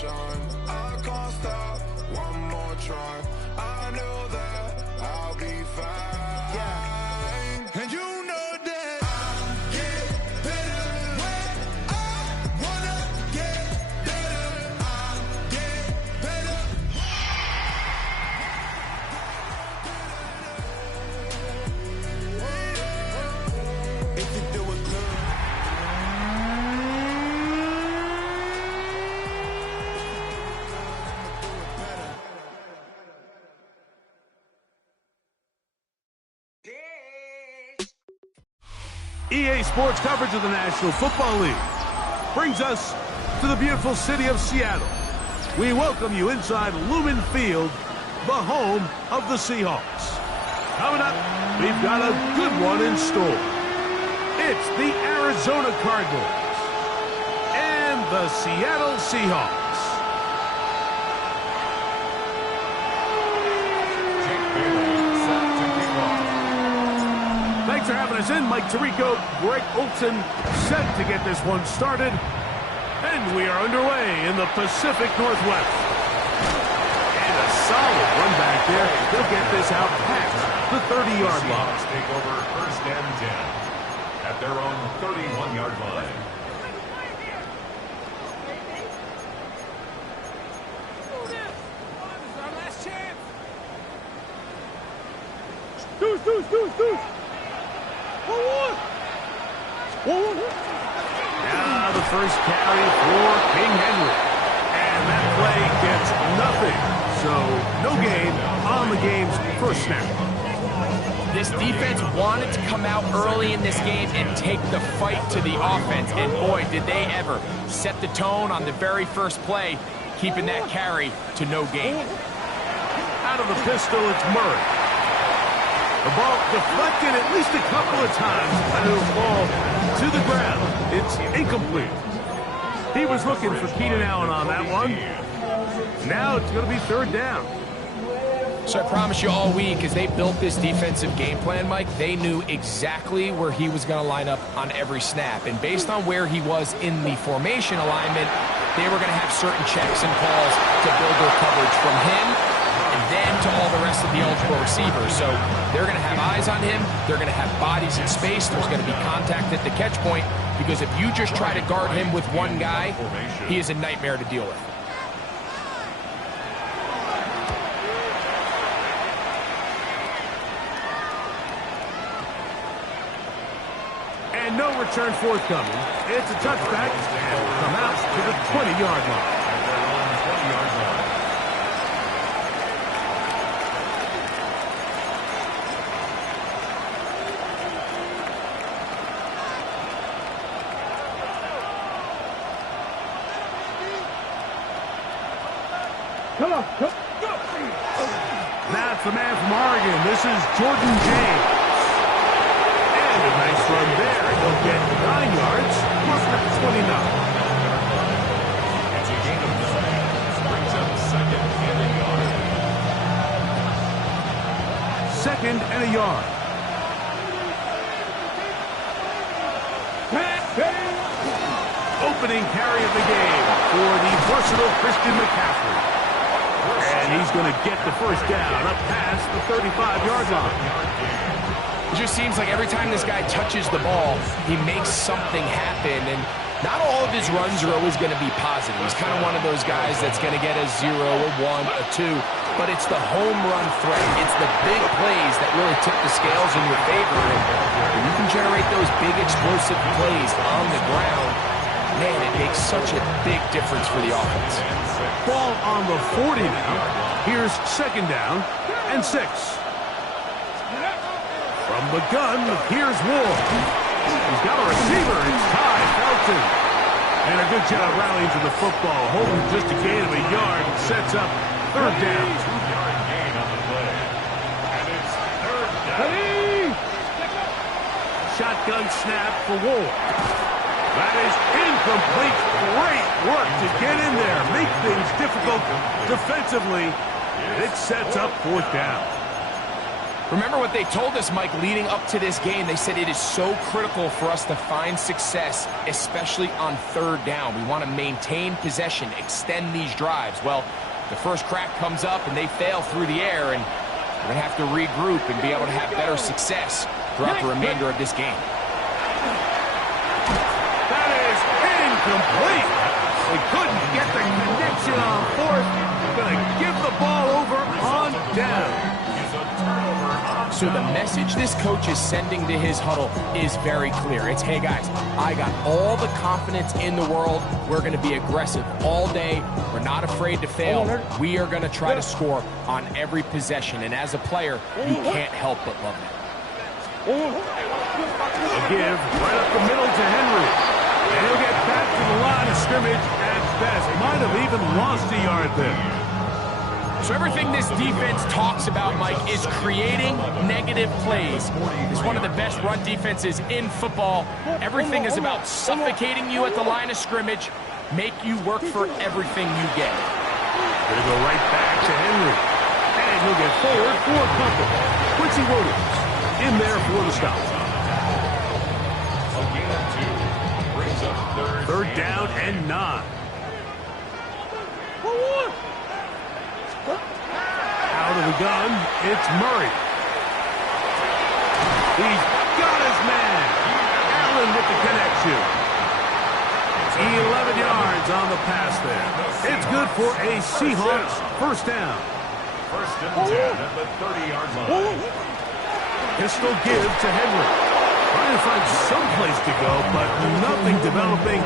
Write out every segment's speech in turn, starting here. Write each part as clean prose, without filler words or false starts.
shine. I can't stop, one more try. I know that I'll be fine. Yeah. And you know that I get better when I wanna get better. I get better. If you do it good. EA Sports coverage of the National Football League brings us to the beautiful city of Seattle. We welcome you inside Lumen Field, the home of the Seahawks. Coming up, we've got a good one in store. It's the Arizona Cardinals and the Seattle Seahawks. Thanks for having us in. Mike Tirico, Greg Olson set to get this one started. And we are underway in the Pacific Northwest. And a solid run back there. They'll get this out past the 30-yard line. Take over first and 10 at their own 31-yard line. Deuce. Now the first carry for King Henry. And that play gets nothing. So no gain on the game's first snap. This defense wanted to come out early in this game and take the fight to the offense. And boy, did they ever set the tone on the very first play, keeping that carry to no gain. Out of the pistol, it's Murray. The ball deflected at least a couple of times, and it'll fall to the ground. It's incomplete. He was looking for Keenan Allen on that one. Now it's going to be third down. So I promise you all week, as they built this defensive game plan, Mike, they knew exactly where he was going to line up on every snap. And based on where he was in the formation alignment, they were going to have certain checks and calls to build their coverage from him and then to all the rest of the eligible receivers. So they're going to have eyes on him. They're going to have bodies in space. There's going to be contact at the catch point, because if you just try to guard him with one guy, he is a nightmare to deal with. And no return forthcoming. It's a touchback, and will come out to the 20-yard line. Come on. That's the man from Oregon. This is Jordan James. And a nice run there. He'll get 9 yards, plus the 29. It's a gain of 9. Brings up second and a yard. Second and a yard. Opening carry of the game for the versatile Christian McCaffrey. And he's going to get the first down up past the 35-yard line. It just seems like every time this guy touches the ball, he makes something happen. And not all of his runs are always going to be positive. He's kind of one of those guys that's going to get a 0, a 1, a 2. But it's the home run threat. It's the big plays that really tip the scales in your favor. And when you can generate those big explosive plays on the ground, man, it makes such a big difference for the offense. Ball on the 40 now. Here's second down and 6. From the gun, here's Ward. He's got a receiver. It's Ty Felton. And a good job rallying to the football. Holding just a gain of a yard. Sets up third down. 2-yard gain on the play. And it's third down. Shotgun snap for Ward. That is incomplete. Great work to get in there. Make things difficult defensively. It sets up fourth down. Remember what they told us, Mike, leading up to this game. They said it is so critical for us to find success, especially on third down. We want to maintain possession, extend these drives. Well, the first crack comes up and they fail through the air, and we're going to have to regroup and be able to have better success throughout the remainder of this game. That is incomplete. They couldn't get the connection on fourth. Going to give the ball over on down. So the message this coach is sending to his huddle is very clear. It's, hey guys, I got all the confidence in the world. We're going to be aggressive all day. We're not afraid to fail. We are going to try to score on every possession. And as a player, you can't help but love it. A give right up the middle to Henry. And he'll get back to the line of scrimmage at best. Might have even lost a yard there. So everything this defense talks about, Mike, is creating negative plays. It's one of the best run defenses in football. Everything is about suffocating you at the line of scrimmage, make you work for everything you get. Going to go right back to Henry. And he'll get forward for a couple. Quincy Williams in there for the stop. Third down and 9. Out of the gun, it's Murray. He's got his man. Allen with the connection. 11 yards on the pass there. It's good for a Seahawks first down. First and 10 at the 30-yard line. Pistol give to Henry. Trying to find some place to go, but nothing developing.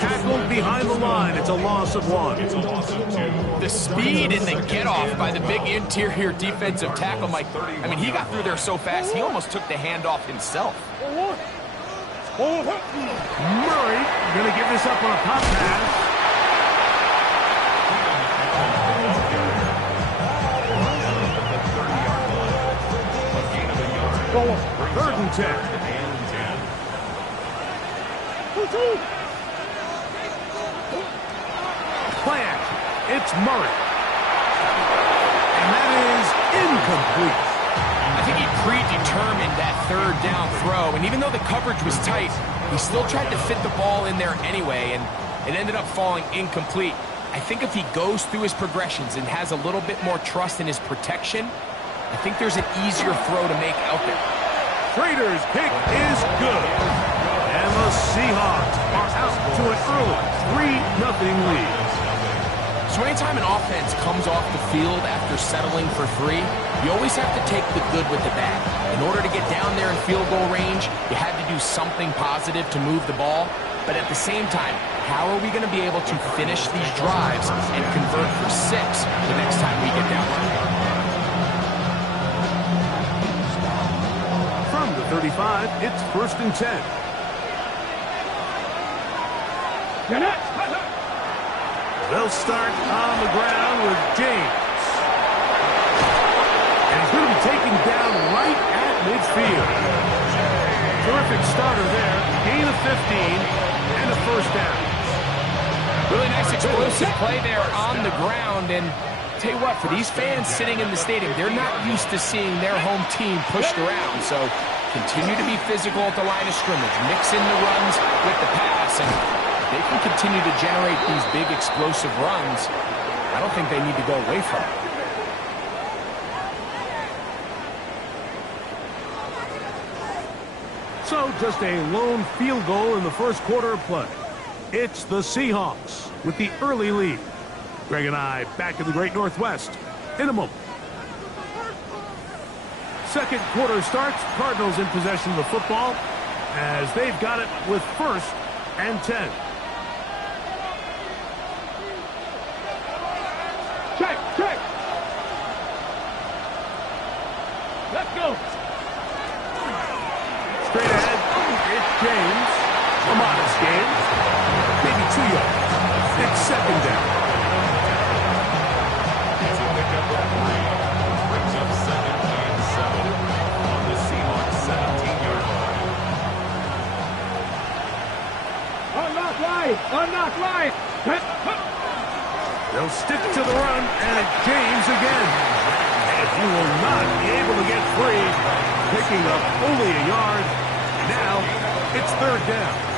Tackled behind the line. It's a loss of 1. The speed and the get-off by the big interior defensive tackle, Mike. I mean, he got through there so fast, he almost took the handoff himself. Murray going to give this up on a pop pass. Third and 10. Play action. It's Murray. And that is incomplete. I think he predetermined that third down throw, and even though the coverage was tight, he still tried to fit the ball in there anyway, and it ended up falling incomplete. I think if he goes through his progressions and has a little bit more trust in his protection, I think there's an easier throw to make out there. Trader's pick is good. And the Seahawks are out to an early 3-0 lead. So anytime an offense comes off the field after settling for 3, you always have to take the good with the bad. In order to get down there in field goal range, you had to do something positive to move the ball. But at the same time, how are we going to be able to finish these drives and convert for 6 the next time we get down there? From the 35, it's first and 10. They'll start on the ground with James. And he's going to be taken down right at midfield. Terrific starter there. Gain of 15 and a first down. Really nice explosive play there on the ground. And tell you what, for these fans sitting in the stadium, they're not used to seeing their home team pushed around. So continue to be physical at the line of scrimmage. Mix in the runs with the pass, and they can continue to generate these big explosive runs. I don't think they need to go away from it. So just a lone field goal in the first quarter of play. It's the Seahawks with the early lead. Greg and I back in the Great Northwest in a moment. Second quarter starts. Cardinals in possession of the football as they've got it with first and 10. Check. Let's go. Straight ahead, it's James. A modest gain. Maybe 2 yards. It's second down. Brings up 7 and 7 on the Seahawks 17-yard line. Unlock right. They'll stick to the run, and it's James again. And You will not be able to get free. Picking up only a yard. Now it's third down.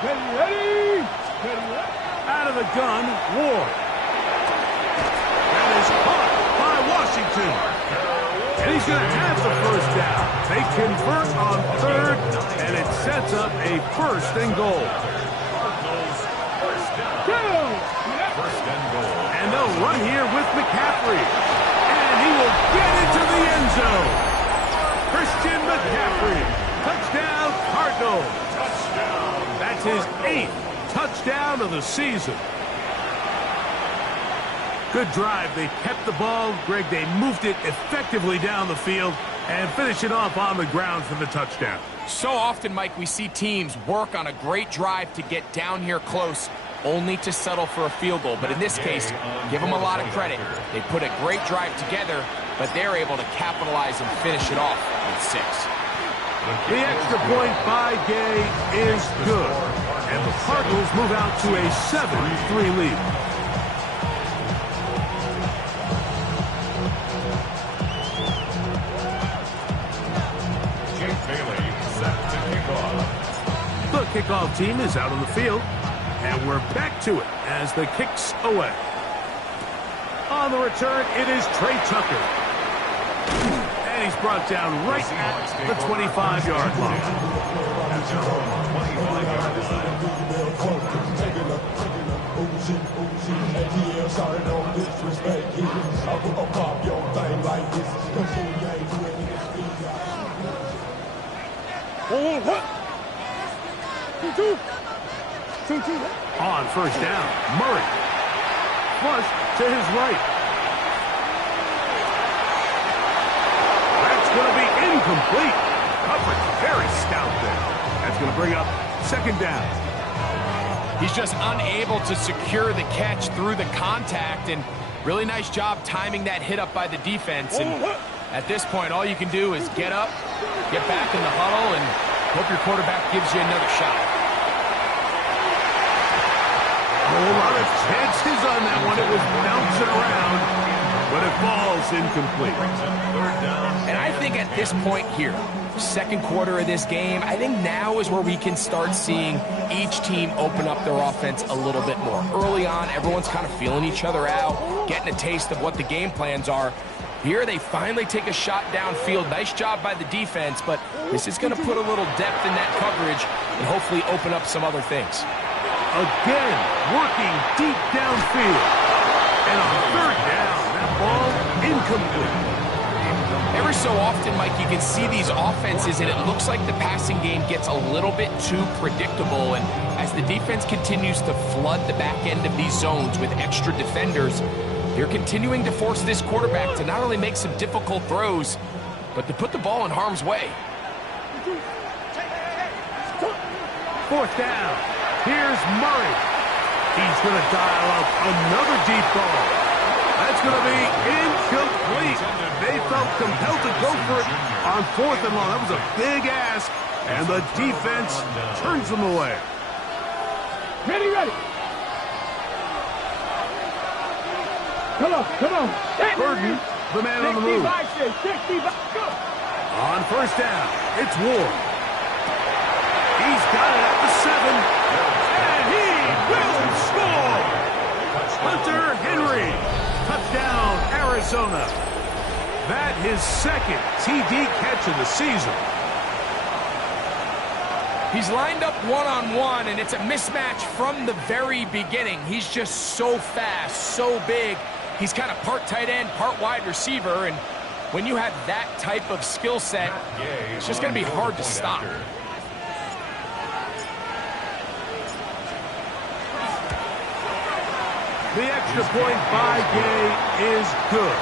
Ready. Out of the gun, Ward. That is caught by Washington. And he's going to have the first down. They convert on third, and it sets up a first and goal. First and goal. And they'll run here with McCaffrey. And he will get into the end zone. Christian McCaffrey. Touchdown, Cardinals. That's his 8th touchdown of the season. Good drive. They kept the ball. Greg, they moved it effectively down the field and finish it off on the ground for the touchdown. So often, Mike, we see teams work on a great drive to get down here close, only to settle for a field goal. But in this case, give them a lot of credit. They put a great drive together, but they're able to capitalize and finish it off with 6. The extra point by Gay is good. And the Cardinals move out to a 7-3 lead. Jake Bailey set to kick off. The kickoff team is out on the field. And we're back to it as the kick's away. On the return, it is Trey Tucker. And he's brought down right at the 25-yard line. On first down, Murray. Flush to his right. That's going to be incomplete. Coverage very stout there. That's going to bring up second down. He's just unable to secure the catch through the contact, and really nice job timing that hit up by the defense. And at this point, all you can do is get up, get back in the huddle, and hope your quarterback gives you another shot. A lot of chances on that one. It was bouncing around, but it falls incomplete. And I think at this point here, second quarter of this game, I think now is where we can start seeing each team open up their offense a little bit more. Early on, everyone's kind of feeling each other out, getting a taste of what the game plans are. Here, they finally take a shot downfield. Nice job by the defense, but this is going to put a little depth in that coverage and hopefully open up some other things. Again, working deep downfield. And on third down, that ball incomplete. Every so often, Mike, you can see these offenses, and it looks like the passing game gets a little bit too predictable. And as the defense continues to flood the back end of these zones with extra defenders, they're continuing to force this quarterback to not only make some difficult throws, but to put the ball in harm's way. Fourth down. Here's Murray. He's going to dial up another deep ball. That's going to be incomplete. They felt compelled to go for it on fourth and long. That was a big ask, and the defense turns them away. Ready. Come on. Burton, the man on the move. On first down, it's Ward. He's got it at the 7. And he will score! Hunter Henry, touchdown, Arizona. That his second TD catch of the season. He's lined up one-on-one, and it's a mismatch from the very beginning. He's just so fast, so big. He's kind of part tight end, part wide receiver, and when you have that type of skill set, it's just going to be hard to stop. The extra point by Gay is good.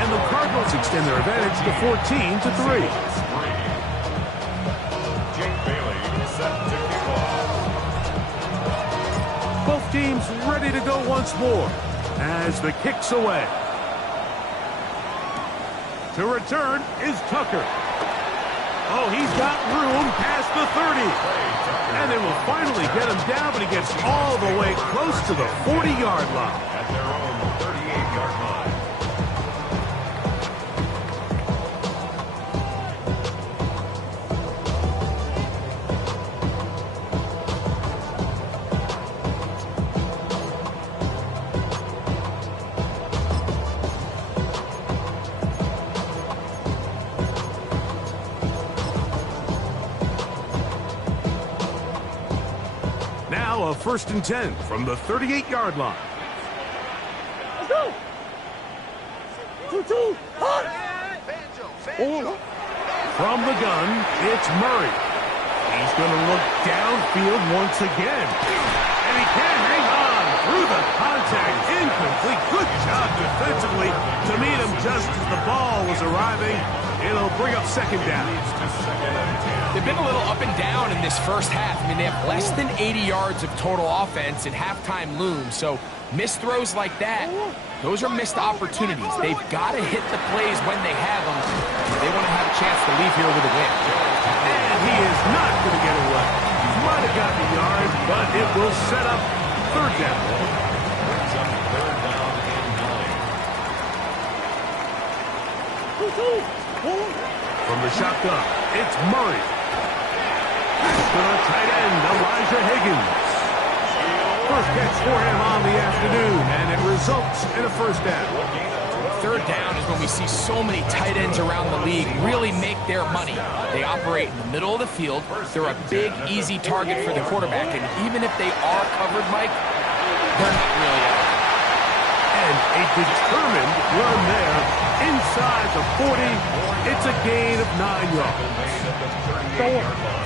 And the Cardinals extend their advantage to 14-3. Jake Bailey set to kick off. Both team's ready to go once more as the kick's away. To return is Tucker. Oh, he's got room past the 30. And they will finally get him down, but he gets all the way close to the 40-yard line. At their own 38-yard line. Now a 1st and 10 from the 38-yard line. Let's go! 2-2, hot! From the gun, it's Murray. He's going to look downfield once again. And he can't hang on through the contact. Incomplete. Good job defensively to meet him just as the ball was arriving. It'll bring up 2nd down. They've been a little up and down in this first half. I mean, they have less than 80 yards of total offense and halftime looms. So missed throws like that, those are missed opportunities. They've got to hit the plays when they have them. They want to have a chance to leave here with a win. And he is not going to get away. He might have gotten a yard, but it will set up 3rd down. From the shotgun, it's Murray. Pass to the tight end, Elijah Higgins. First catch for him on the afternoon, and it results in a 1st down. 3rd down is when we see so many tight ends around the league really make their money. They operate in the middle of the field. They're a big, easy target for the quarterback, and even if they are covered, Mike, they're not really out. And a determined run there inside the 40. It's a gain of 9 yards.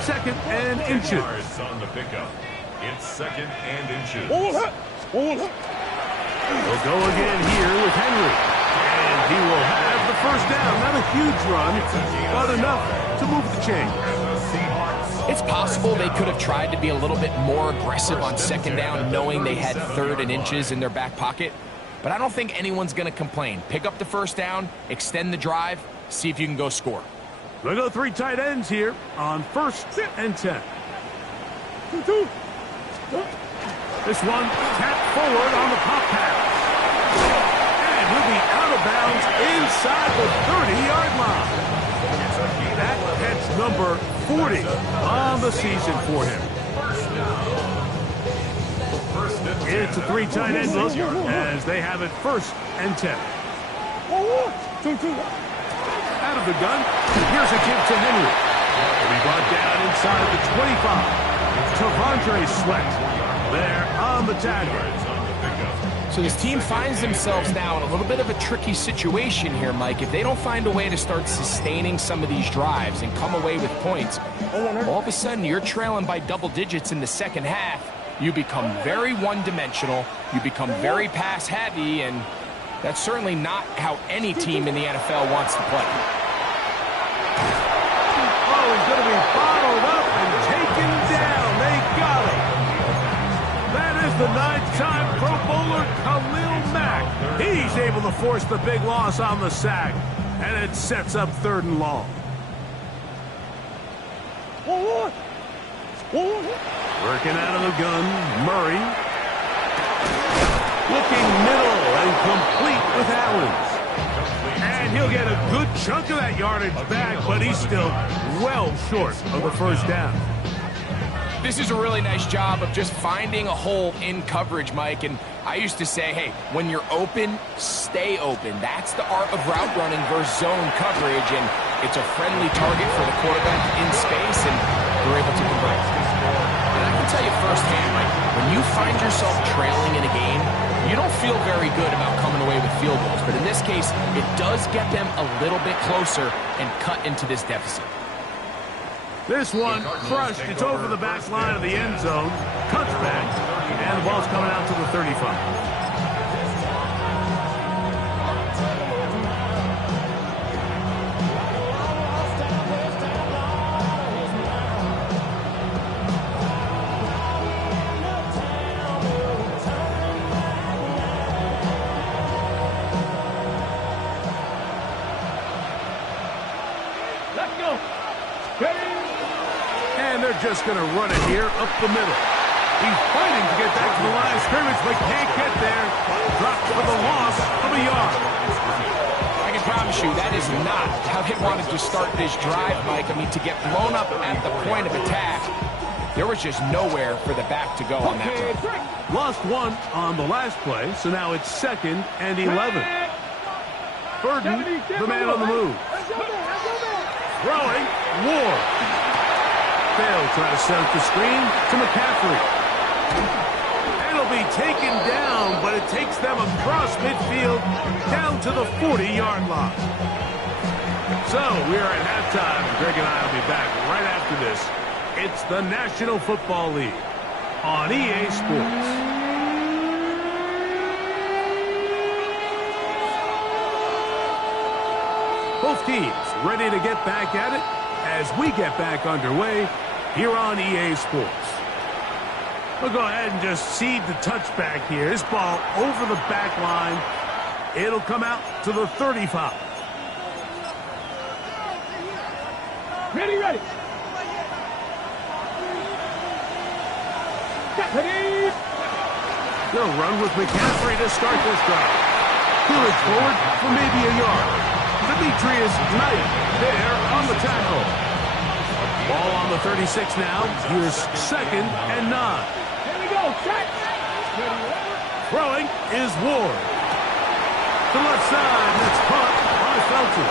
2nd and inches. On the pickup. It's 2nd and inches. We'll go again here with Henry. And he will have the 1st down. Not a huge run, but enough to move the chain. It's possible they could have tried to be a little bit more aggressive on 2nd down, knowing they had 3rd and inches in their back pocket. But I don't think anyone's going to complain. Pick up the 1st down, extend the drive, see if you can go score. We'll go 3 tight ends here on 1st and 10. This one tapped forward on the pop pass. And he'll be out of bounds inside the 30-yard line. That catch number 40 on the season for him. It's a 3 tight end look as they have it 1st and 10. Out of the gun, here's a give to Henry. He'll be brought down inside the 25. T'Vondre Sweat there on the tackle. So this team finds themselves now in a little bit of a tricky situation here, Mike. If they don't find a way to start sustaining some of these drives and come away with points, all of a sudden you're trailing by double digits in the 2nd half. You become very one-dimensional, you become very pass-heavy, and that's certainly not how any team in the NFL wants to play. Oh, he's going to be bottled up and taken down. They got him. That is the 9th-time Pro Bowler Khalil Mack. He's able to force the big loss on the sack, and it sets up 3rd and long. Working out of the gun, Murray. Looking middle and complete with Allen. And he'll get a good chunk of that yardage back, but he's still well short of the 1st down. This is a really nice job of just finding a hole in coverage, Mike. And I used to say, hey, when you're open, stay open. That's the art of route running versus zone coverage. And it's a friendly target for the quarterback in space, and they're able to convert. And I can tell you firsthand, Mike, when you find yourself trailing in a game, you don't feel very good about coming away with field goals. But in this case, it does get them a little bit closer and cut into this deficit. This one crushed. It's over the back line of the end zone. Cuts back, and the ball's coming out to the 35. Let's go. Ready? And they're just going to run it here up the middle. He's fighting to get back to the line of scrimmage, but can't get there. Dropped for the loss of a yard. I can promise you that is not how they wanted to start this drive, Mike. I mean, to get blown up at the point of attack, there was just nowhere for the back to go on that run. Lost one on the last play, so now it's 2nd and 11. Burden, the man on the move. Throwing, Ward. They'll try to set up the screen to McCaffrey. It'll be taken down, but it takes them across midfield down to the 40-yard line. So we are at halftime. Greg and I will be back right after this. It's the National Football League on EA Sports. Both teams ready to get back at it as we get back underway here on EA Sports. We'll go ahead and just seed the touchback here. This ball over the back line. It'll come out to the 35. Ready, ready. Ready. They'll run with McCaffrey to start this drive. He'll look forward for maybe a yard. Demetrius Knight there on the tackle. Ball on the 36 now. Here's 2nd and 9. Here we go. Set. Throwing is Ward. To the left side, that's caught by Felton.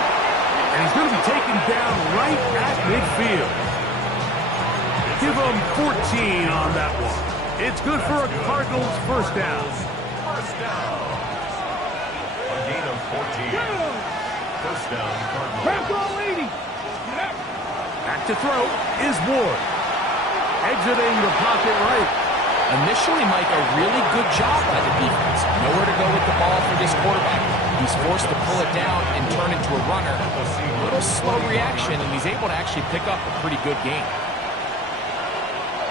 And he's going to be taken down right at midfield. Give him 14 on that one. It's good for a Cardinals first down. First down. A gain of 14. First down, Cardinals. Back on, lady. Back to throw is Ward. Exiting the pocket right. Initially, Mike, a really good job by the defense. Nowhere to go with the ball for this quarterback. He's forced to pull it down and turn into a runner. A little slow reaction, and he's able to actually pick up a pretty good game.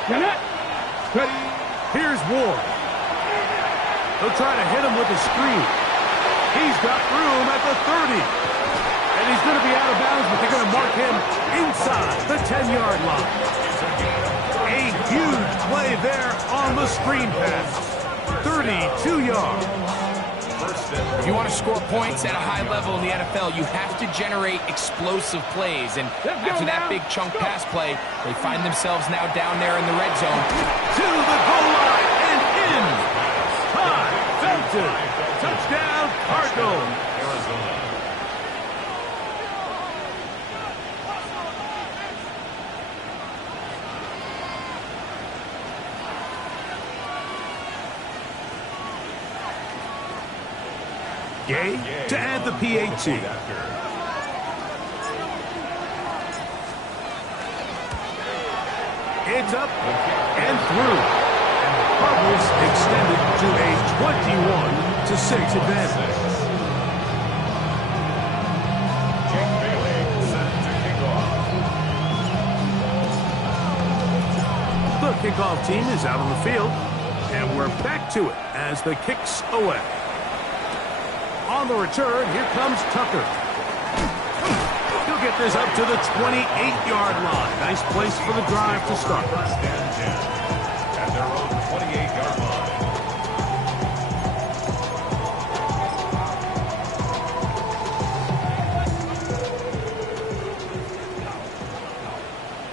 Ready. Here's Ward. They'll try to hit him with a screen. He's got room at the 30. And he's going to be out of bounds, but they're going to mark him inside the 10-yard line. A huge play there on the screen pass. 32 yards. If you want to score points at a high level in the NFL, you have to generate explosive plays. And after that big chunk pass play, they find themselves now down there in the red zone. To the goal line and in. Todd Felton. Touchdown, Cardinals. Arizona. Gay to add the PAT. It's up and through. And the Cardinals extended to a 21-6 advantage. Jake Bailey set to kick off. The kickoff team is out on the field. And we're back to it as the kick's away. On the return, here comes Tucker. He'll get this up to the 28-yard line. Nice place for the drive to start. First and 10 at their own 28-yard line.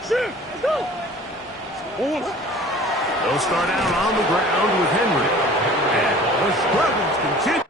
Shoot. Let's go. They'll start out on the ground with Henry. And the struggles continue.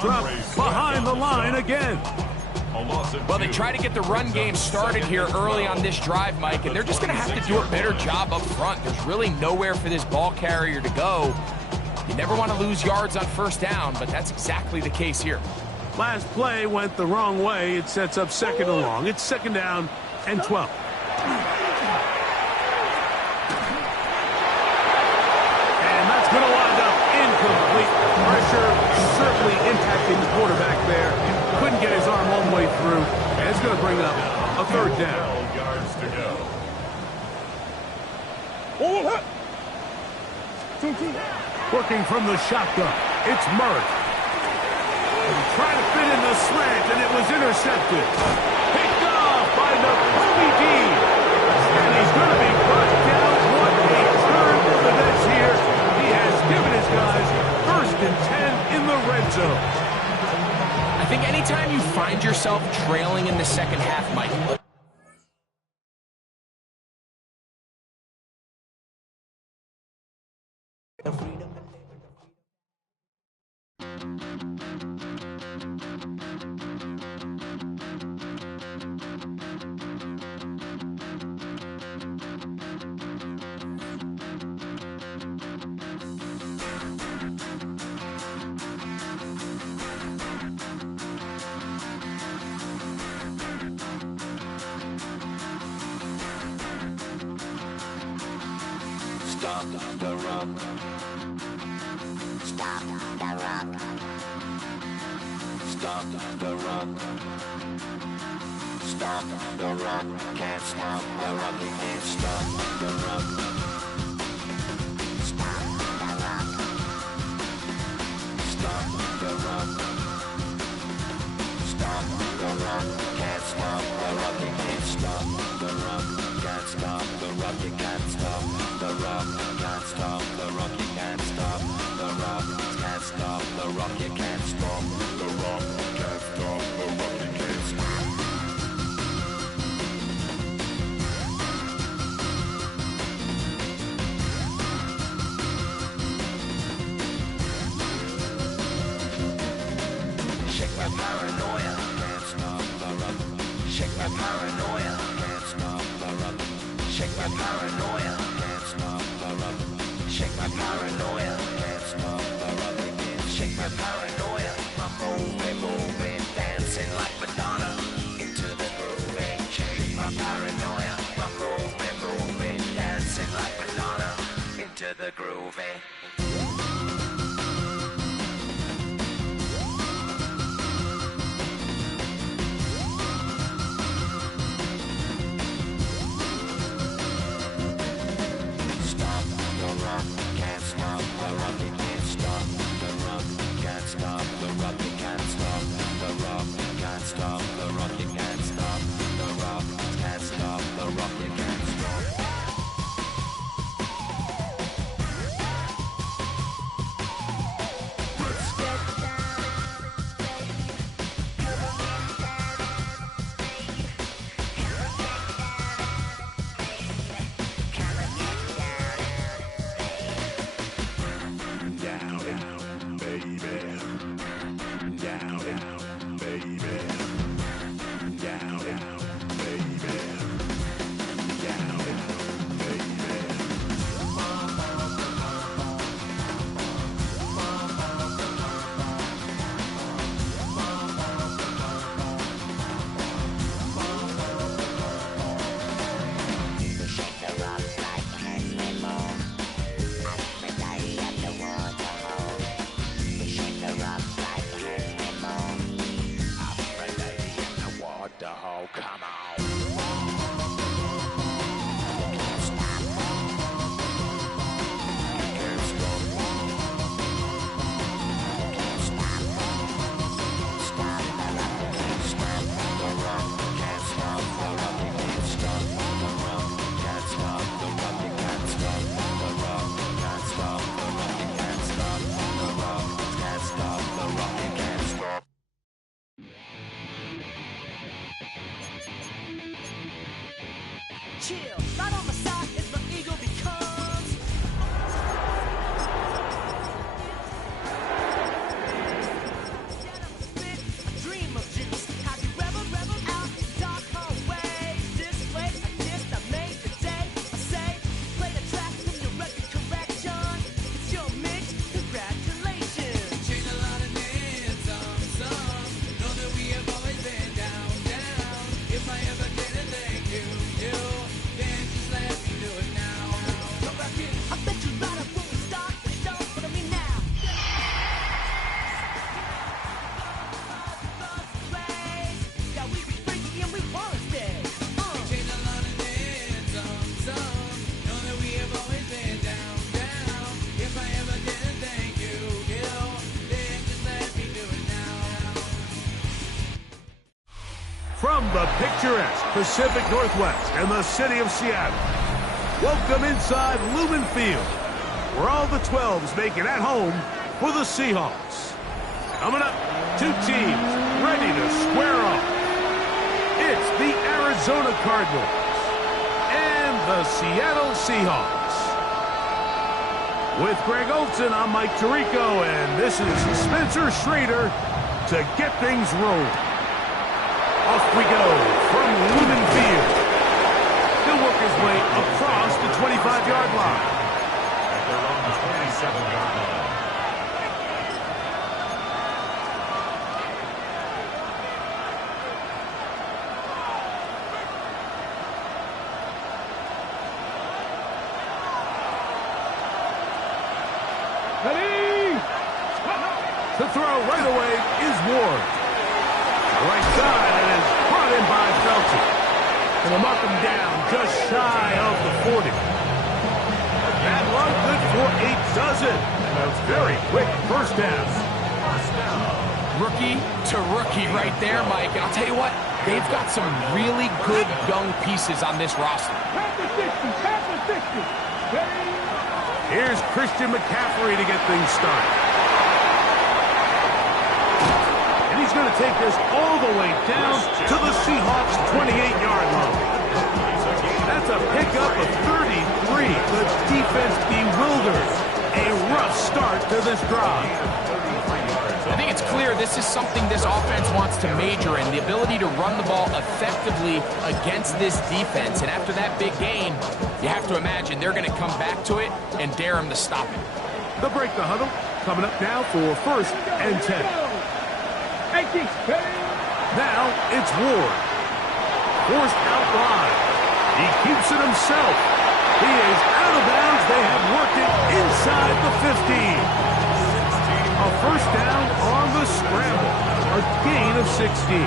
dropped behind the line again. Well, they try to get the run game started here early on this drive, Mike, and they're just going to have to do a better job up front. There's really nowhere for this ball carrier to go. You never want to lose yards on first down, but that's exactly the case here. Last play went the wrong way. It sets up second and long. It's second down and 12. And that's going to wind up incomplete. Pressure certainly impacting the quarterback there. Couldn't get his arm all the way through. And it's going to bring up a third down. 12 yards to go. Working from the shotgun, it's Murray. Trying to fit in the slant, and it was intercepted. Picked off by Nakobe Dean. And he's going to be brought down. What a turn for the Nets here. He has given his guys 1st and 10 in the red zone. I think anytime you find yourself trailing in the second half, Mike, Stop the run. Stop the run. Stop the run. Stop the run. Can't stop the run. You can't stop the run. Stop the run. Stop the run. Stop the run. Can't stop the run. You can't stop the run. Can't stop the run. You can't stop the run. Can't stop the run. You can't stop the run. Can't stop the run. You can't stop the run. Can't stop the run. You can't stop. Shake my paranoia. Can't stop the run. Shake my paranoia. Can't stop the run. Shake my paranoia. Can't stop the run. Shake my paranoia. Can't stop the run. Shake my paranoia. I'm moving, dancing like Madonna into the groove. Shake my paranoia. I'm moving, dancing like Madonna into the groove. Stop the run, can't stop the run, you can't stop the run, can't stop the run, you can't stop the run, can't stop the run, you can't stop the run, can't stop the run, you can't stop. Chill, right on the side is the eagle becomes. picturesque Pacific Northwest and the city of Seattle. Welcome inside Lumen Field, where all the 12s make it at home for the Seahawks. Coming up, two teams ready to square off. It's the Arizona Cardinals and the Seattle Seahawks. With Greg Olson, I'm Mike Tirico, and this is Spencer Schrader to get things rolling. Off we go from Lumen Field. He'll work his way across the 25-yard line. At their own 27-yard line. Ready? To throw right away is Ward. Right side, and is brought in by Felton. And they'll mark him down just shy of the 40. That run good for a dozen. And a very quick first down. Rookie to rookie right there, Mike. And I'll tell you what, they've got some really good young pieces on this roster. Half the 60, half the 60. Ready? Here's Christian McCaffrey to get things started. And he's going to take this all the way down to the Seahawks' 28-yard line. That's a pickup of 33. The defense bewildered. A rough start to this drive. I think it's clear this is something this offense wants to major in, the ability to run the ball effectively against this defense. And after that big game, you have to imagine they're going to come back to it and dare him to stop it. They'll break the huddle. Coming up now for 1st and 10. 80, ready? Now it's Ward. Forced out wide. He keeps it himself. He is out of bounds. They have worked it inside the 15. A first down on the scramble. A gain of 16.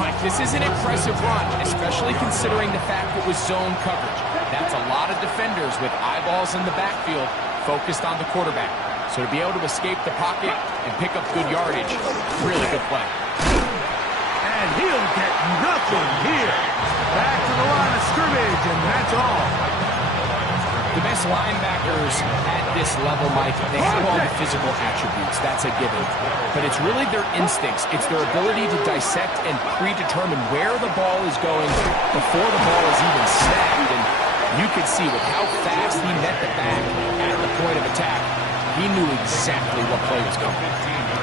Mike, this is an impressive run, especially considering the fact it was zone coverage. That's a lot of defenders with eyeballs in the backfield focused on the quarterback. So to be able to escape the pocket and pick up good yardage, really good play. And he'll get nothing here. Back to the line of scrimmage, and that's all. The best linebackers at this level, Mike, they have all the physical attributes. That's a given. But it's really their instincts. It's their ability to dissect and predetermine where the ball is going before the ball is even snapped. And you could see with how fast he met the back at the point of attack, he knew exactly what play was coming.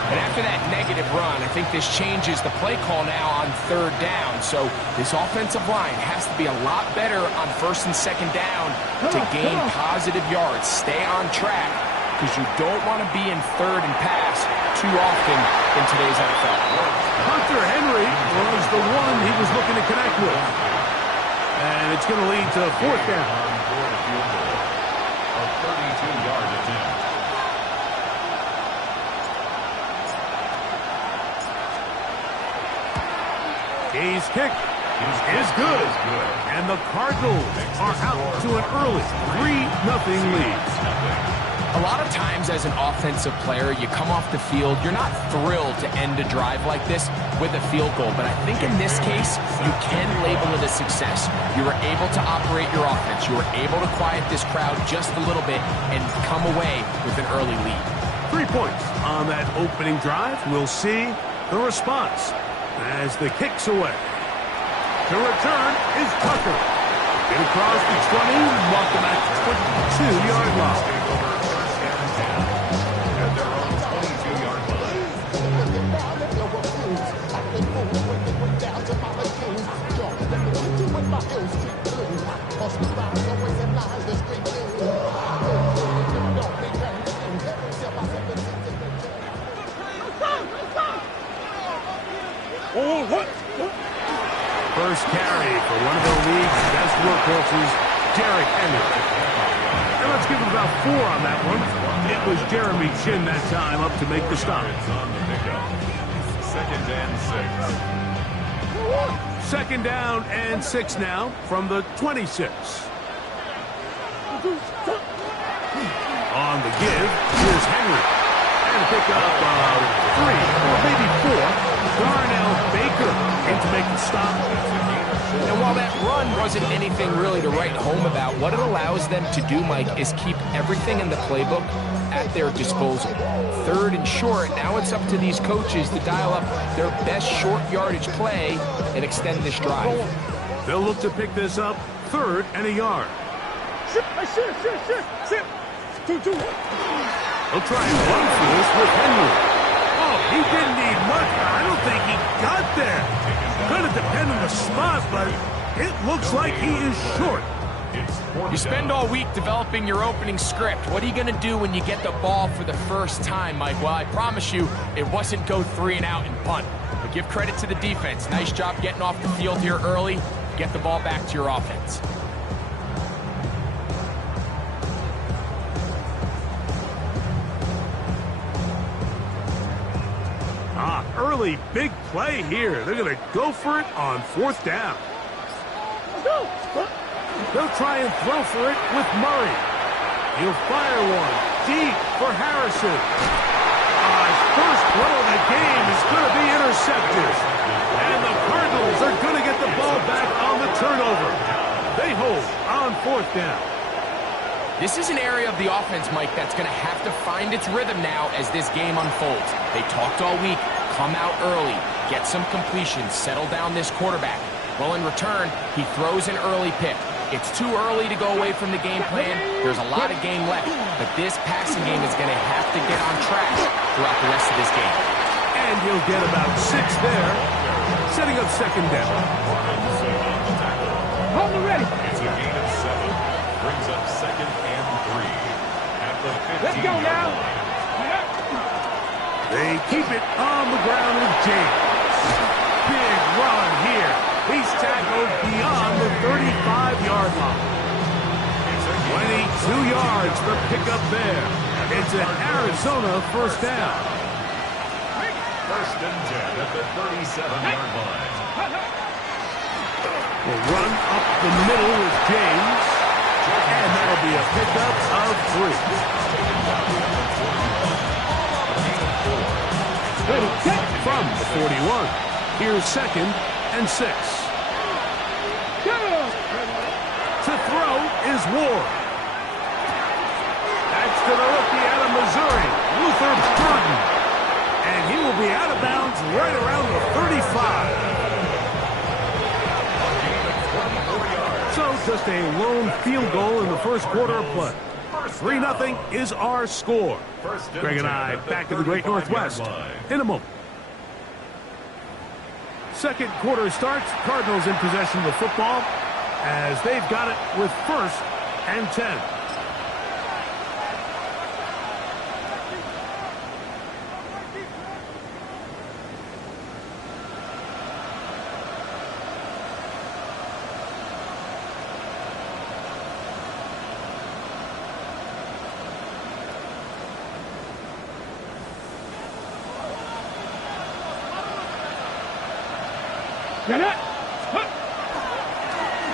And after that negative run, I think this changes the play call now on 3rd down. So this offensive line has to be a lot better on 1st and 2nd down to gain positive yards. Stay on track because you don't want to be in 3rd and pass too often in today's NFL. Hunter Henry was the one he was looking to connect with. And it's going to lead to 4th down. A 32-yard attempt. Hayes' kick is good. And the Cardinals are out to an early 3-0 lead. A lot of times as an offensive player, you come off the field, you're not thrilled to end a drive like this with a field goal. But I think in this case, you can label it a success. You were able to operate your offense. You were able to quiet this crowd just a little bit and come away with an early lead. 3 points on that opening drive. We'll see the response as the kick's away. To return is Tucker. Get across the 20, walk him at the 22-yard line. At their own 22-yard line. First carry for one of the league's best workhorses, Derrick Henry. And let's give him about 4 on that one. It was Jeremy Chin that time up to make the stop. On the pickup. 2nd and 6. 2nd down and 6 now from the 26. On the give, here's Henry. And a pickup of 3 or maybe 4. Darnell Baker in to make the stop. And while that run wasn't anything really to write home about, what it allows them to do, Mike, is keep everything in the playbook at their disposal. Third and short, now it's up to these coaches to dial up their best short yardage play and extend this drive. They'll look to pick this up, 3rd and a yard. Sit. 2-2. He'll try and run for this with Henry. Oh, he didn't need much. I don't think he got there. Gonna depend on the spot, but it looks like he is short. You spend all week developing your opening script. What are you going to do when you get the ball for the first time, Mike? Well, I promise you, it wasn't go 3 and out and punt. But give credit to the defense. Nice job getting off the field here early. Get the ball back to your offense. Early big play here. They're going to go for it on 4th down. They'll try and throw for it with Murray. He'll fire one deep for Harrison. His first throw of the game is going to be intercepted. And the Cardinals are going to get the ball back on the turnover. They hold on 4th down. This is an area of the offense, Mike, that's going to have to find its rhythm now as this game unfolds. They talked all week. Come out early, get some completions, settle down this quarterback. Well, in return, he throws an early pick. It's too early to go away from the game plan. There's a lot of game left, but this passing game is going to have to get on track throughout the rest of this game. And he'll get about 6 there, setting up 2nd down. Hold it ready. It's a gain of 7. Brings up 2nd and 3. At the 15. Let's go now. They keep it on the ground with James. Big run here. He's tackled beyond the 35-yard line. 22 yards the pickup there. It's an Arizona 1st down. 1st and 10 at the 37-yard line. Will run up the middle with James. And that'll be a pickup of 3. From the 41. Here's 2nd and 6. To throw is Ward. That's to the rookie out of Missouri, Luther Burden. And he will be out of bounds right around the 35. So just a lone field goal in the first quarter of play. 3-0 is our score. Greg and I back in the Great Northwest in a moment. Second quarter starts. Cardinals in possession of the football as they've got it with 1st and 10.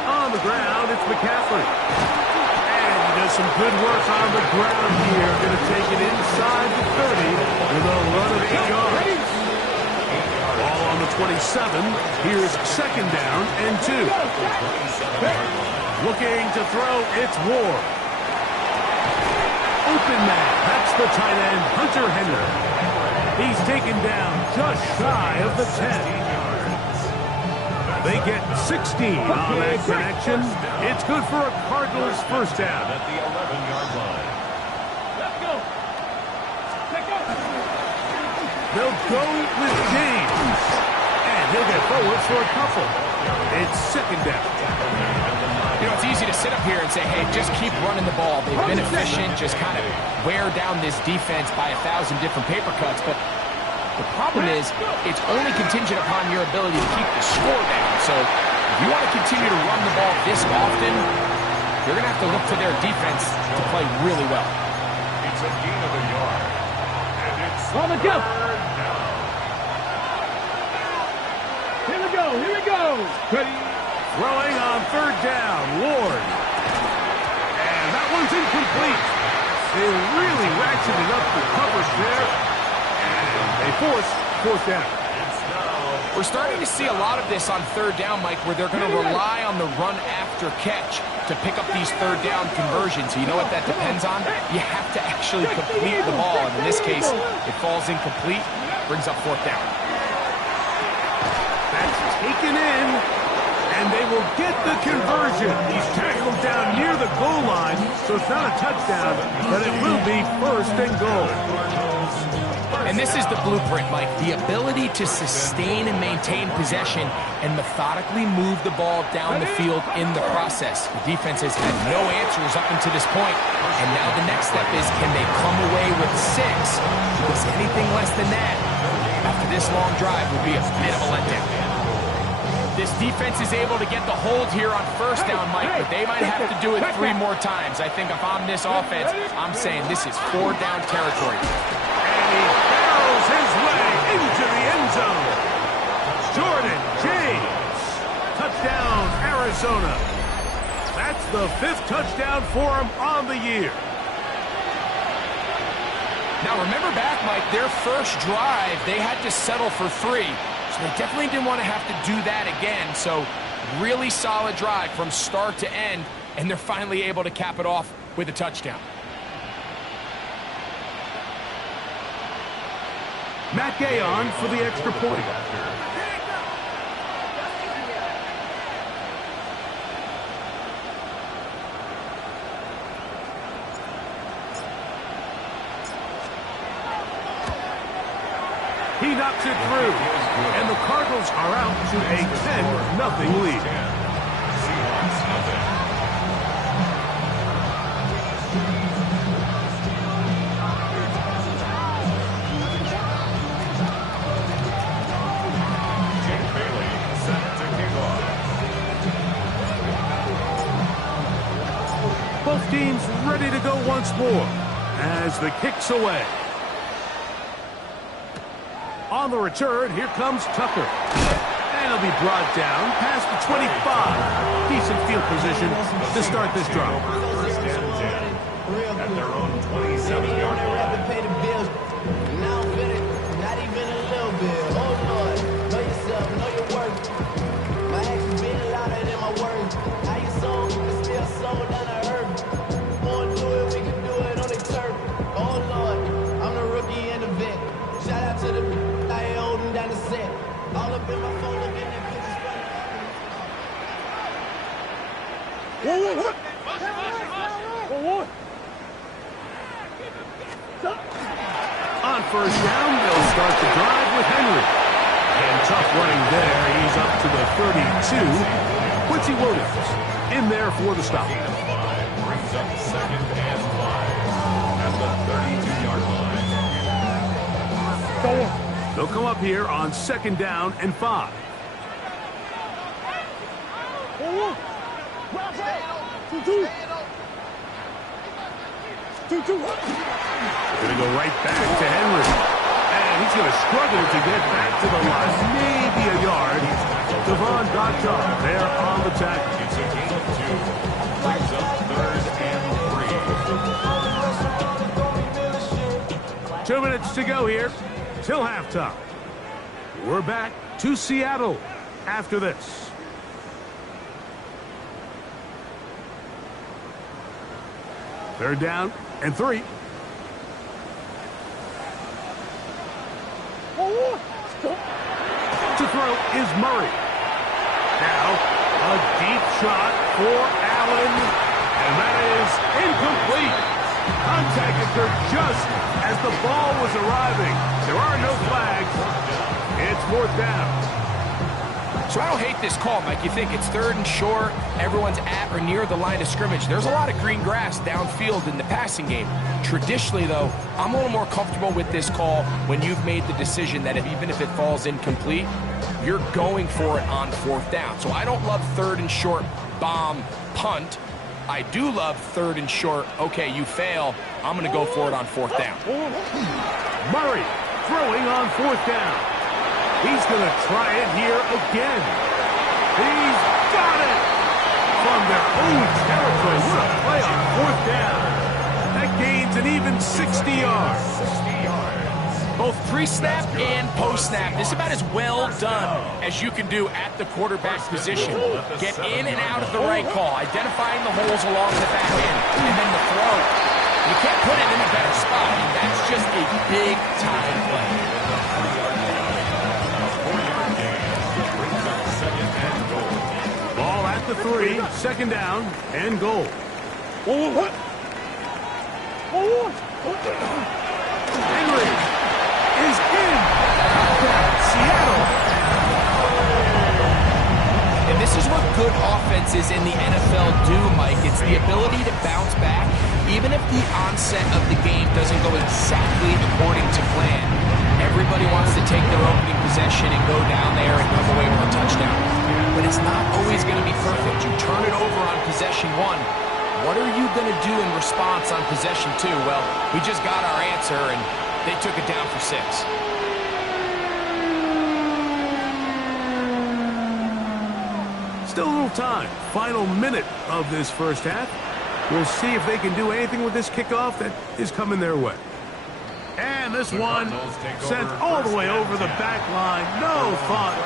On the ground, it's McCaffrey. And he does some good work on the ground here. Going to take it inside the 30 with a run of 8 yards. Ball on the 27. Here's 2nd down and 2. Looking to throw, it's Ward. Open man. That's the tight end, Hunter Henry. He's taken down just shy of the 10. They get 16 on that connection. It's good for a Cardinals 1st down. At the 11-yard line. Let's go. They'll go with James. And he'll get forward for a couple. It's 2nd down. You know, it's easy to sit up here and say, hey, just keep running the ball. They've been efficient, just kind of wear down this defense by 1,000 different paper cuts. But the problem is, it's only contingent upon your ability to keep the score down. So if you want to continue to run the ball this often, you're going to have to look to their defense to play really well. It's a gain of a yard. And it's On the go. Here we go. Ready. Throwing on 3rd down, Ward. And that one's incomplete. They really ratcheted up the coverage there. And they force 4th down. It's now We're starting to see a lot of this on third down, Mike, where they're going to rely on the run after catch to pick up these third down conversions. You know what that depends on? You have to actually complete the ball, and in this case, it falls incomplete, brings up fourth down. That's taken in, and they will get the conversion. He's tackled down near the goal line, so it's not a touchdown, but it will be first and goal. And this is the blueprint, Mike. The ability to sustain and maintain possession and methodically move the ball down the field in the process. The defense has had no answers up until this point, and now the next step is, can they come away with 6? Because anything less than that, after this long drive, will be a bit of a letdown. This defense is able to get the hold here on first down, Mike, but they might have to do it 3 more times. I think if I'm this offense, I'm saying this is 4-down territory. And he barrels his way into the end zone. Jordan James. Touchdown, Arizona. That's the 5th touchdown for him on the year. Now, remember back, Mike, their first drive, they had to settle for 3. So they definitely didn't want to have to do that again. So really solid drive from start to end, and they're finally able to cap it off with a touchdown. Matt Gay on for the extra point. He knocks it through, and the Cardinals are out to a 10-0 lead. Seahawks nothing. Jake Bailey set to kick off. Both teams ready to go once more as the kick's away. On the return, here comes Tucker. And he'll be brought down past the 25. Decent field position to start this drive. First and 10 at their own 27-yard line. Pay the bills. Now I'm fit it, not even a little bit. Oh Lord, know yourself, know your worth. My actions being louder than my words. How you sold, but still sold down the earth. Wanna do it, we can do it on the turf. Oh Lord, I'm the rookie and the vet. Shout out to the down the set. All up in my phone looking at pictures On first down, they'll start the drive with Henry. And tough running there. He's up to the 32. Quincy Williams in there for the stop. Gain of 5 brings up second and 5 at the 32-yard line. They'll come up here on second down and 5. Gonna go right back to Henry. And he's gonna struggle to get back to the line. Maybe a yard. Devon Gottschalk there on the tackle. It's a gain of 2. Brings up 3rd and 2 minutes to go here till halftime. We're back to Seattle after this. Third down and 3. To throw is Murray. Now, a deep shot for Allen, and that is incomplete. Contact occurred just as the ball was arriving. There are no flags. It's fourth down. So I don't hate this call, Mike. You think it's 3rd and short, everyone's at or near the line of scrimmage. There's a lot of green grass downfield in the passing game. Traditionally, though, I'm a little more comfortable with this call when you've made the decision that even if it falls incomplete, you're going for it on 4th down. So I don't love 3rd and short, bomb, punt. I do love 3rd and short, okay, you fail, I'm going to go for it on 4th down. Murray throwing on 4th down. He's going to try it here again. He's got it! From their own territory. What a play on 4th down. That gains an even 60 yards. 60 yards. Both pre-snap and post-snap. This is about as well done as you can do at the quarterback position. Get in and out of the right call, identifying the holes along the back end, and then the throw. You can't put it in a better spot. That's just a big-time play. Ball at the 3, second down, and goal. Henry is in. Seattle. And this is what good offenses in the NFL do, Mike. It's the ability to bounce back, even if the onset of the game doesn't go exactly according to plan. Everybody wants to take their opening possession and go down there and come away with a touchdown. But it's not always going to be perfect. You turn it over on possession 1. What are you going to do in response on possession 2? Well, we just got our answer, and they took it down for 6. Still a little time. Final minute of this first half. We'll see if they can do anything with this kickoff that is coming their way. And this one sent all the way over the back line. No thought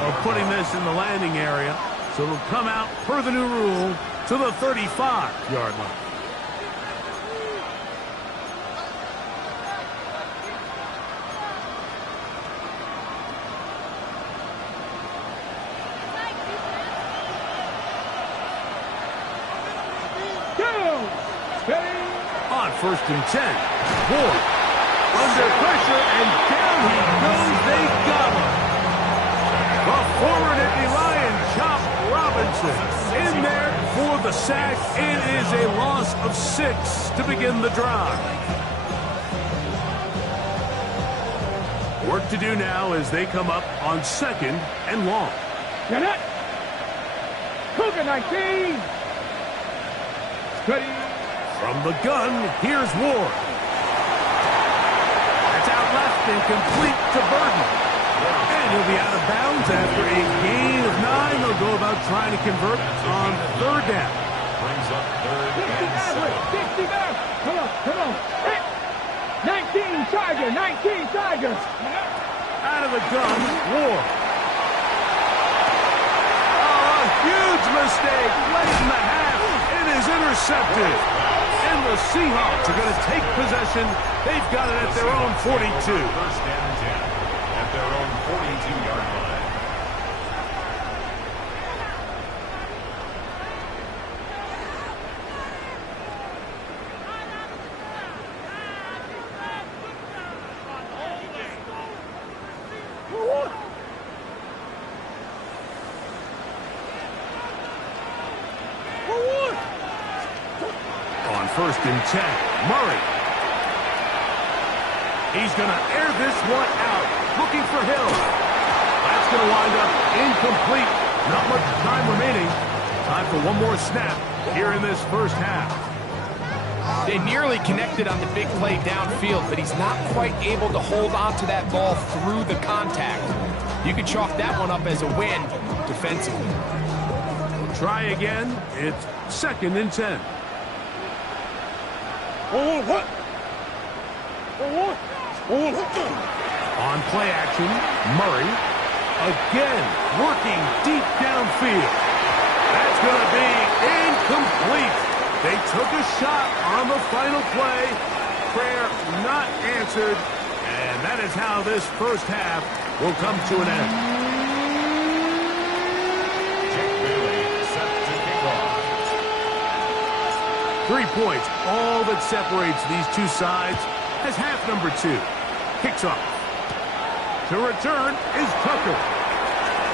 of putting this in the landing area. So it'll come out, per the new rule, to the 35-yard line. On 1st and 10, Ward under pressure, and down he goes. They got him. The former Nittany Lion, Chop Robinson, in there for the sack. It is a loss of 6 to begin the drive. Work to do now as they come up on 2nd and long. Get it. Cougar 19. Ready. From the gun, here's Ward. That's out left and complete to Burton. And he'll be out of bounds after a gain of 9. They'll go about trying to convert on 3rd down. Brings up 3rd and 7. 60 back. Come on. 19 Tigers. 19 Tigers. Out of the gun, Ward. Oh, a huge mistake late in the half. It is intercepted. And the Seahawks are going to take possession. They've got it at their own 42. 1st and 10 at their own 42-yard line. On 1st and 10, Murray. He's going to air this one out, looking for Hill. That's going to wind up incomplete. Not much time remaining. Time for one more snap here in this first half. They nearly connected on the big play downfield, but he's not quite able to hold on to that ball through the contact. You can chalk that one up as a win defensively. Try again. It's 2nd and 10. On play action, Murray again working deep downfield. That's going to be incomplete. They took a shot on the final play. Prayer not answered. And that is how this first half will come to an end. Jake Bailey set to kick off. 3 points, all that separates these two sides as half number 2 kicks off. To return is Tucker.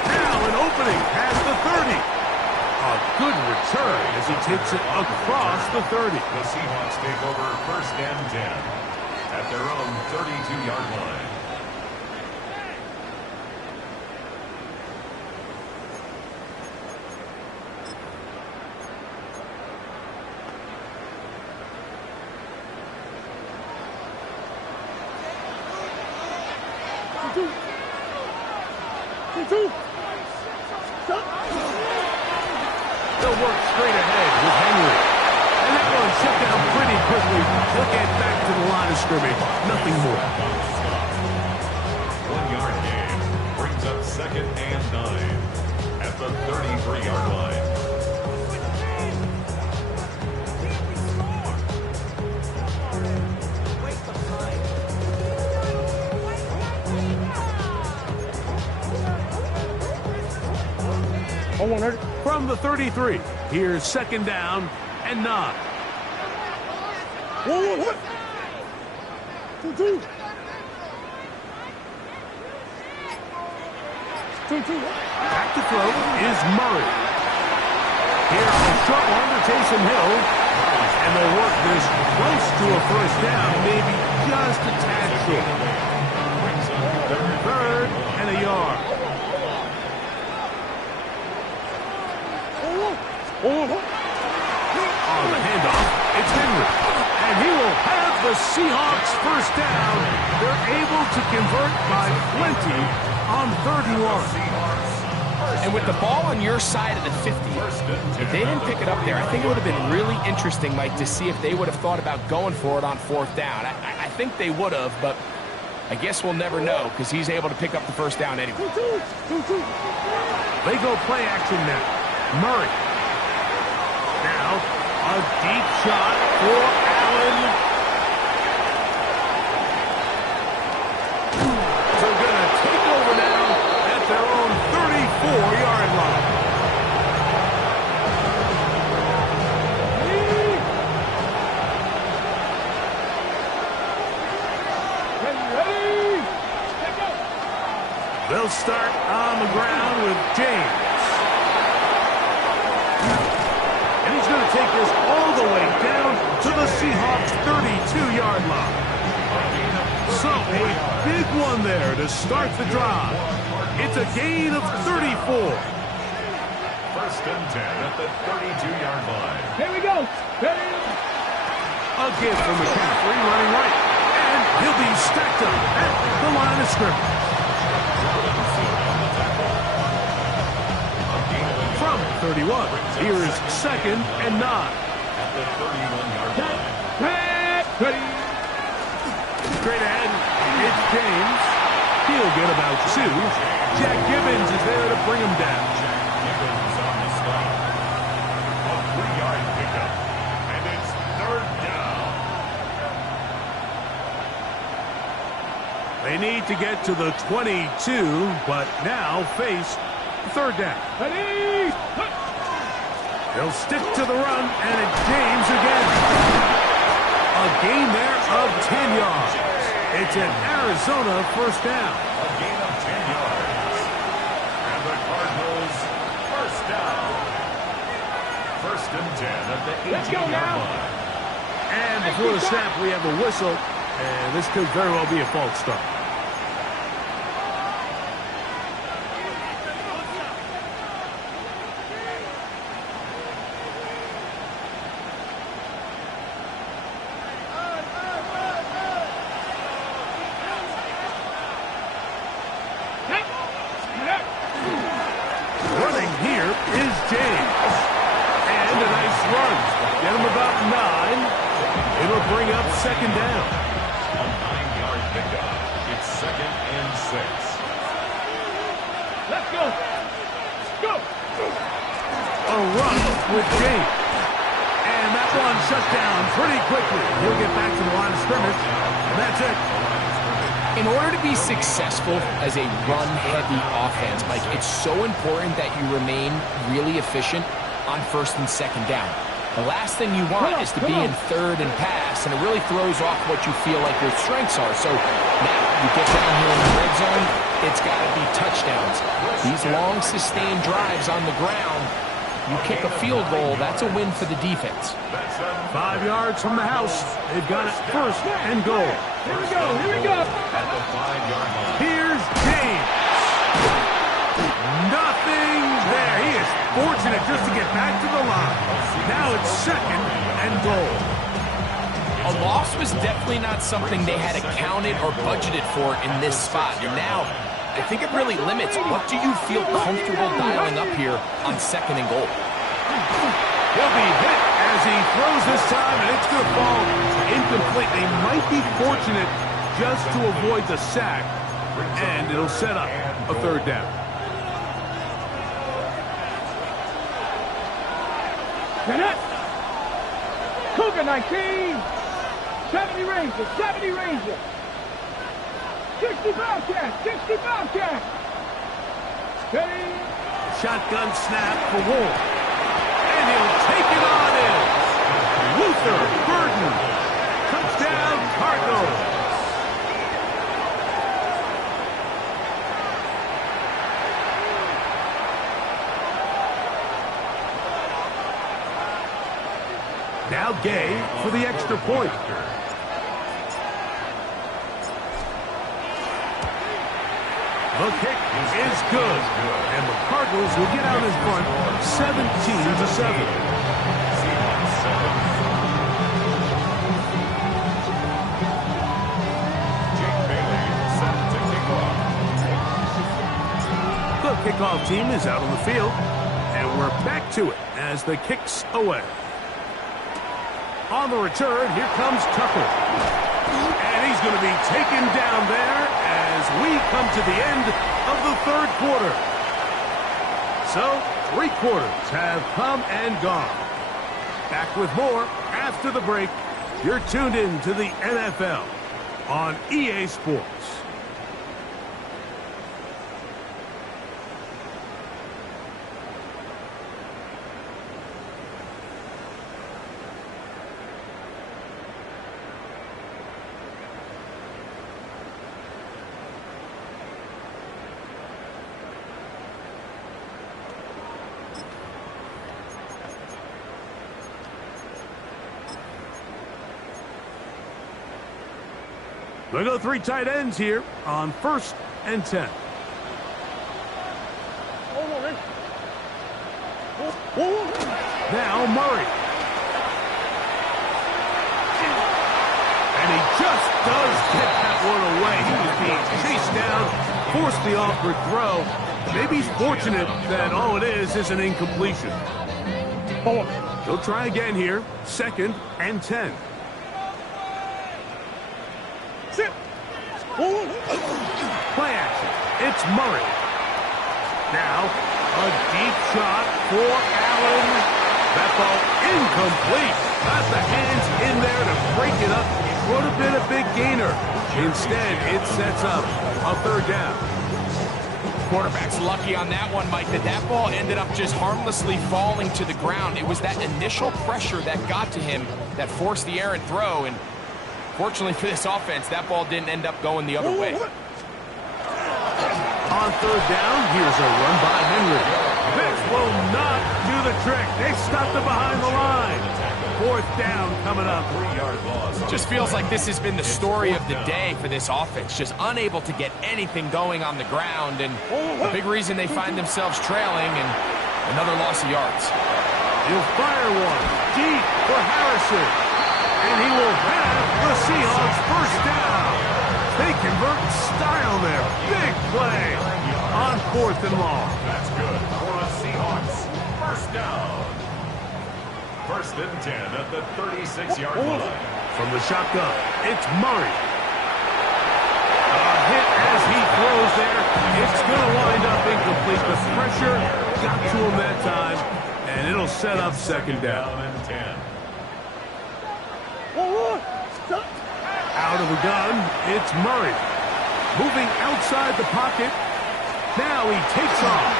Now an opening past the 30. A good return as he takes it across the 30. The Seahawks take over 1st and 10 at their own 32-yard line. They'll work straight ahead with Henry. And that one shut down pretty quickly. He'll get back to the line of scrimmage. Nothing more. second and 9 at the 33-yard line. From the 33, here's second down and 9. Back to throw is Murray. Here's a short one to Taysom Hill. And they'll work this close to a first down, maybe just a tad short. Third and a yard. On the handoff, it's Henry. And he will have the Seahawks first down. They're able to convert by plenty on 31. And with the ball on your side of the 50, if they didn't pick it up there, I think it would have been really interesting, Mike, to see if they would have thought about going for it on fourth down. I think they would have, but I guess we'll never know because he's able to pick up the first down anyway. They go play action now. Murray. Now, a deep shot for Allen. They're going to take over now at their own 34-yard line. They'll start on the ground with James. And he's going to take this all the way down to the Seahawks' 32-yard line. So a big one there to start the drive. It's a gain of 34. First and 10 at the 32-yard line. Here we go. Again from McCaffrey running right. And he'll be stacked up at the line of scrimmage. From 31, here's second and 9. At the 31-yard line. Straight ahead, it's James. He'll get about 2. Jack Gibbons is there to bring him down. Gibbons on the stop. A 3-yard pickup. And it's third down. They need to get to the 22, but now face third down. They'll stick to the run, and it's James again. A gain there of 10 yards. It's an Arizona first down. A gain of 10 yards. And the Cardinals first down. First and 10 at the 18-yard line. And before the snap, we have a whistle, and this could very well be a false start. Running here is James. And a nice run. Get him about 9. It'll bring up second down. A 9-yard pickup. It's second and 6. Let's go. Go. A run with James. And that one shut down pretty quickly. He'll get back to the line of scrimmage. And that's it. In order to be successful as a run-heavy offense, Mike, it's so important that you remain really efficient on first and second down. The last thing you want is to be in third and pass, and it really throws off what you feel like your strengths are. So now you get down here in the red zone, it's got to be touchdowns. These long, sustained drives on the ground, you kick a field goal, that's a win for the defense. 5 yards from the house. They've got it first and goal. Here we go. Here we go. At the 5-yard line. Here's James. Nothing there. He is fortunate just to get back to the line. Now it's second and goal. A loss was definitely not something they had accounted or budgeted for in this spot. And now, I think it really limits what do you feel comfortable dialing up here on second and goal. He'll be hit as he throws this time, and it's going to fall incomplete. They might be fortunate just to avoid the sack, and it'll set up a third down. Cadet. Cougar 19. 70 Ranger. 70 Ranger. 60 Bobcat. 60 Bobcat. Steady. Shotgun snap for Wolf. And he'll take it on in. Luther Burden. Touchdown, Cardinals. Now Gay for the extra point. The kick is good. And the Cardinals will get out in front 17-7. The kickoff team is out on the field. And we're back to it as the kick's away. On the return, here comes Tucker. And he's going to be taken down there as we come to the end of the third quarter. So, 3 quarters have come and gone. Back with more after the break. You're tuned in to the NFL on EA Sports. We'll go 3 tight ends here on 1st and 10. Now Murray. And he just does get that one away. He was being chased down, forced the awkward throw. Maybe he's fortunate that all it is an incompletion. He'll try again here, 2nd and 10. Play action. It's Murray. Now, a deep shot for Allen. That ball incomplete. Got the hands in there to break it up. Would have been a big gainer. Instead, it sets up a 3rd down. Quarterback's lucky on that one, Mike, that ball ended up just harmlessly falling to the ground. It was that initial pressure that got to him that forced the errant throw, and fortunately for this offense, that ball didn't end up going the other way. On 3rd down, here's a run by Henry. This will not do the trick. They stopped it behind the line. 4th down coming up. 3-yard loss. Just feels like this has been the story of the day for this offense. Just unable to get anything going on the ground, and a big reason they find themselves trailing, and another loss of yards. He'll fire one deep for Harrison. And he will have the Seahawks 1st down. They convert in style there. Big play on 4th and long. That's good for the Seahawks. 1st down. 1st and 10 at the 36-yard line. From the shotgun, it's Murray. A hit as he throws there. It's going to wind up incomplete. The pressure got to him that time, and it'll set up 2nd down. And 10. Out of the gun, it's Murray. Moving outside the pocket. Now he takes off.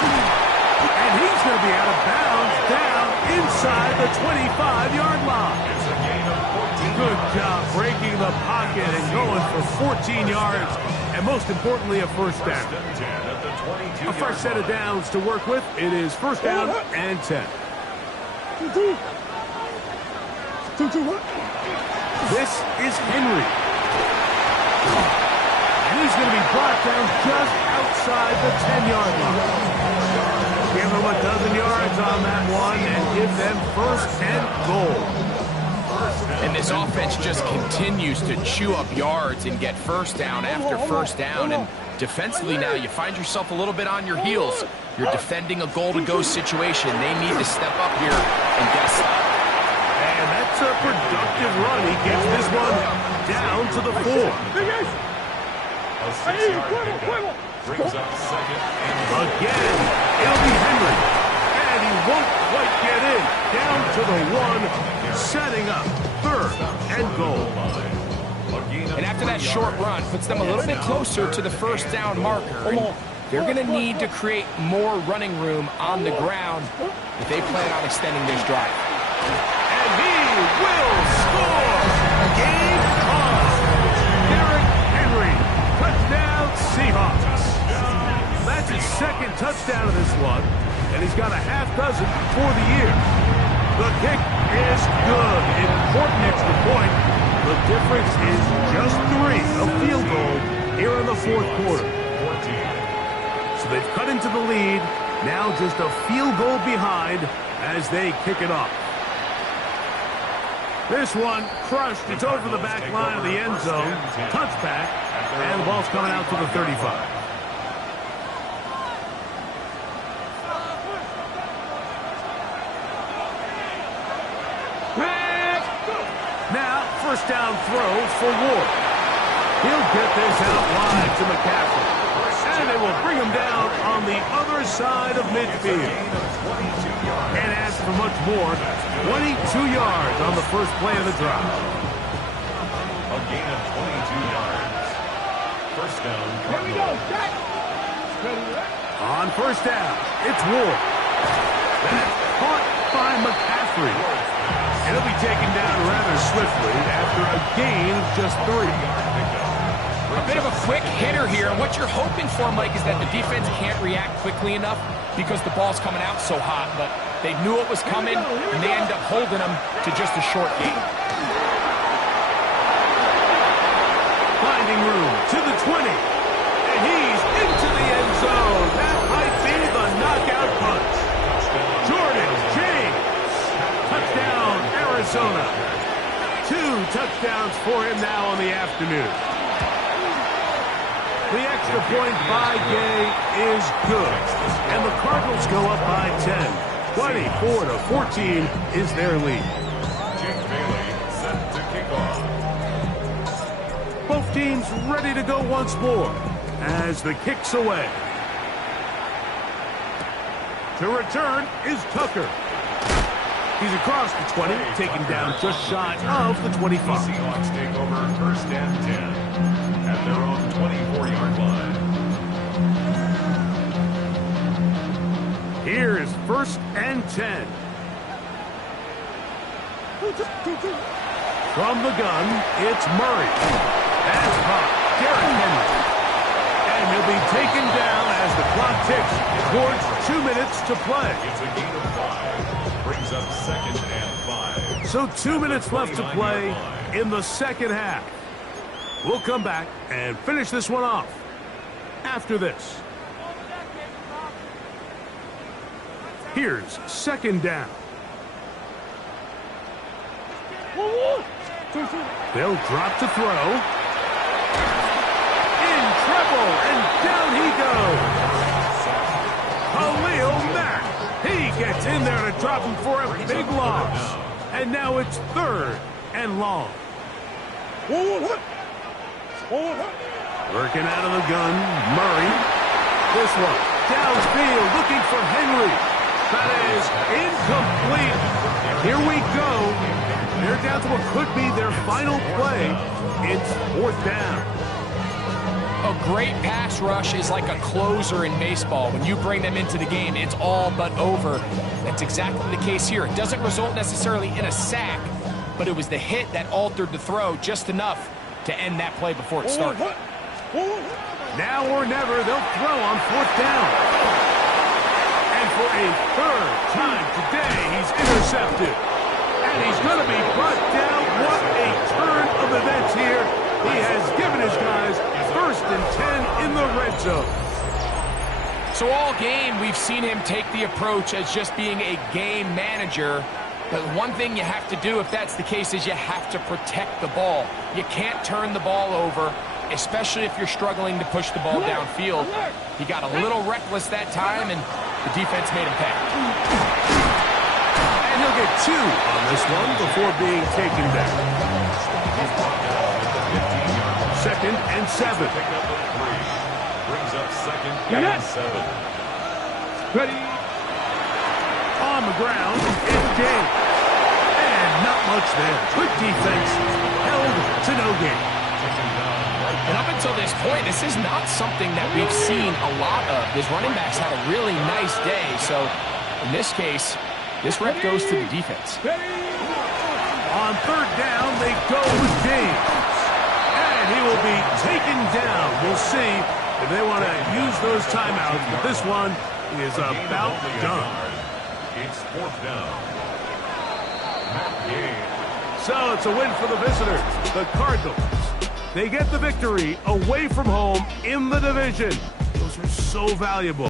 And he's going to be out of bounds down inside the 25-yard line. It's a gain of 14. Good job breaking the pocket and going for 14 yards. And most importantly, a 1st down. 1st and 10 at the 22-yard A fresh set of downs to work with. It is 1st down and 10. This is Henry. And he's going to be brought down just outside the 10-yard line. Give them a dozen yards on that one and give them 1st and goal. And this offense just continues to chew up yards and get 1st down after 1st down. And defensively now, you find yourself a little bit on your heels. You're defending a goal-to-go situation. They need to step up here and get a stop. And that's a productive run. He gets this one down to the 4. A 6-yard pickup brings up 2nd and Again, it'll be Henry. And he won't quite get in. Down to the 1, setting up 3rd and goal. And after that short run, puts them a little bit closer to the first down marker. And they're going to need to create more running room on the ground if they plan on extending this drive. And he will score! Game on! Derrick Henry, touchdown Seahawks. That's his 2nd touchdown of this one, and he's got a half dozen for the year. The kick is good. Important extra point. The difference is just 3, a field goal here in the 4th quarter. So they've cut into the lead, now just a field goal behind as they kick it off. This one crushed. It's over the back line of the end zone. Touchback, and the ball's coming out to the 35. Now, first down throw for Ward. He'll get this out wide to McCaffrey. And they will bring him down on the other side of midfield. Can't ask for much more. 22 yards on the first play of the drive. A gain of 22 yards. First down. Here we go, Jack. On first down, it's Ward. That's caught by McCaffrey. And he'll be taken down rather swiftly after a gain of just 3. A bit of a quick hitter here, and what you're hoping for, Mike, is that the defense can't react quickly enough because the ball's coming out so hot, but they knew it was coming, and they end up holding them to just a short gain. Finding room to the 20, and he's into the end zone. That might be the knockout punch. Jordan James, touchdown, Arizona. 2 touchdowns for him now on the afternoon. The extra point by Gay is good, and the Cardinals go up by 10. 24-14 is their lead. Jake Bailey set to kick off. Both teams ready to go once more as the kick's away. To return is Tucker. He's across the 20, taken down just shy of the 25. Seahawks take over first and 10 at their own 24-yard line. Here's first and 10. From the gun, it's Murray. That's caught. Derrick Henry. And he'll be taken down as the clock ticks towards 2 minutes to play. It's a gain of 5. Brings up 2nd and 5. So 2 minutes left to play in the second half. We'll come back and finish this one off after this. Here's second down. They'll drop to throw. In trouble, and down he goes. Khalil Mack. He gets in there to drop him for a big loss. And now it's 3rd and long. Working out of the gun, Murray. This one, downfield, looking for Henry. That is incomplete. Here we go. They're down to what could be their final play. It's 4th down. A great pass rush is like a closer in baseball. When you bring them into the game, it's all but over. That's exactly the case here. It doesn't result necessarily in a sack, but it was the hit that altered the throw just enough to end that play before it started. Now or never, they'll throw on 4th down. And for a 3rd time today, he's intercepted. And he's going to be brought down. What a turn of events here. He has given his guys 1st and 10 in the red zone. So all game, we've seen him take the approach as just being a game manager. But one thing you have to do if that's the case is you have to protect the ball. You can't turn the ball over, especially if you're struggling to push the ball downfield. He got a little reckless that time, and the defense made him pay. And he'll get 2 on this one before being taken down. 2nd and 7. Brings up 2nd and 7. Ready. on the ground. It's James. And not much there. Quick defense. Held to no gain. And up until this point, this is not something that we've seen a lot of. His running backs had a really nice day. So in this case, this rep goes to the defense. On third down, they go with James. And he will be taken down. We'll see if they want to use those timeouts. But this one is about done. It's fourth down. Matt Gay. So it's a win for the visitors, the Cardinals. They get the victory away from home in the division. Those are so valuable.